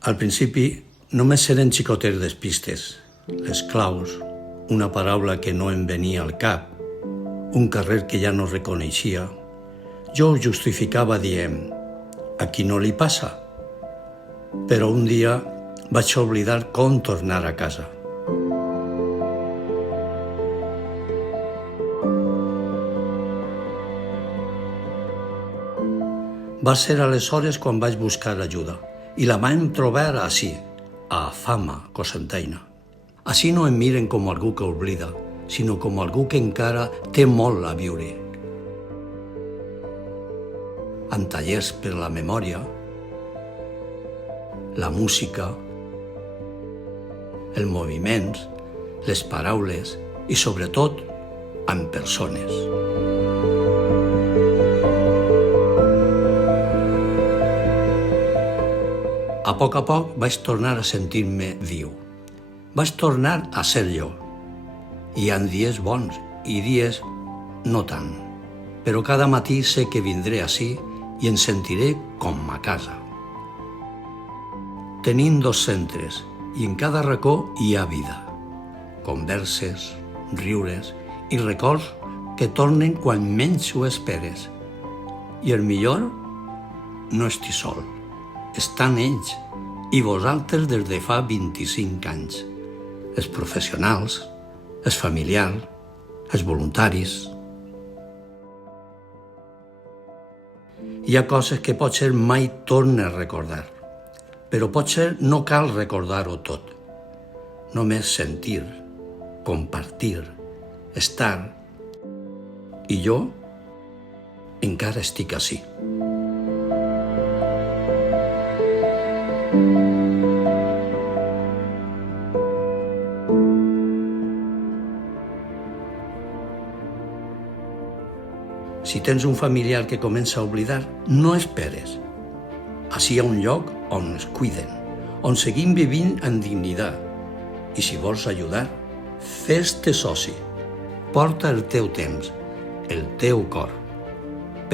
Al principi només eren xicotes despistes, les claus, una paraula que no em venia al cap, un carrer que ja no reconeixia. Jo ho justificava dient, a qui no li passa? Però un dia vaig oblidar com tornar a casa. Va ser aleshores quan vaig buscar ajuda i la vam trobar ací, a Fama, Cocentaina. Ací no em miren com algú que oblida, sinó com algú que encara té molt a viure. Amb tallers per la memòria, la música, el moviment, les paraules i, sobretot, amb persones. A poc vaig tornar a sentir-me viu. Vaig tornar a ser jo. Hi ha dies bons i dies no tant, però cada matí sé que vindré ací i em sentiré com a casa. Tenim 2 centres i en cada racó hi ha vida. Converses, riures i records que tornen quan menys ho esperes. I el millor, no estic sol. Estan ells i vosaltres des de fa 25 anys. Els professionals, els familiars, els voluntaris. Hi ha coses que potser mai torne a recordar, però potser no cal recordar-ho tot. Només sentir, compartir, estar. I jo encara estic ací. Si tens un familiar que comença a oblidar, no esperes. Ací hi ha un lloc on es cuiden, on seguim vivint amb dignitat. I si vols ajudar, fes-te soci. Porta el teu temps, el teu cor,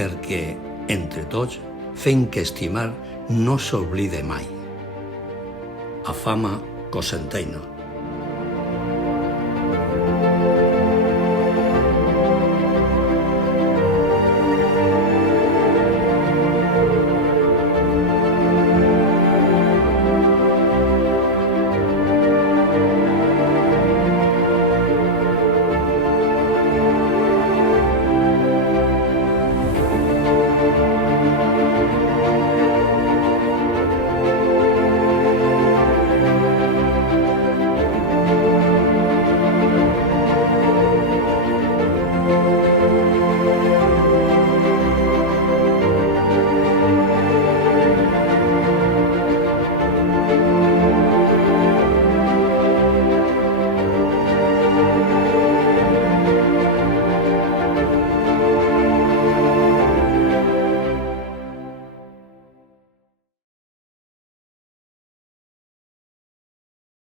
perquè, entre tots, fem que estimar no s'oblide mai. A Fama, Cocentaina.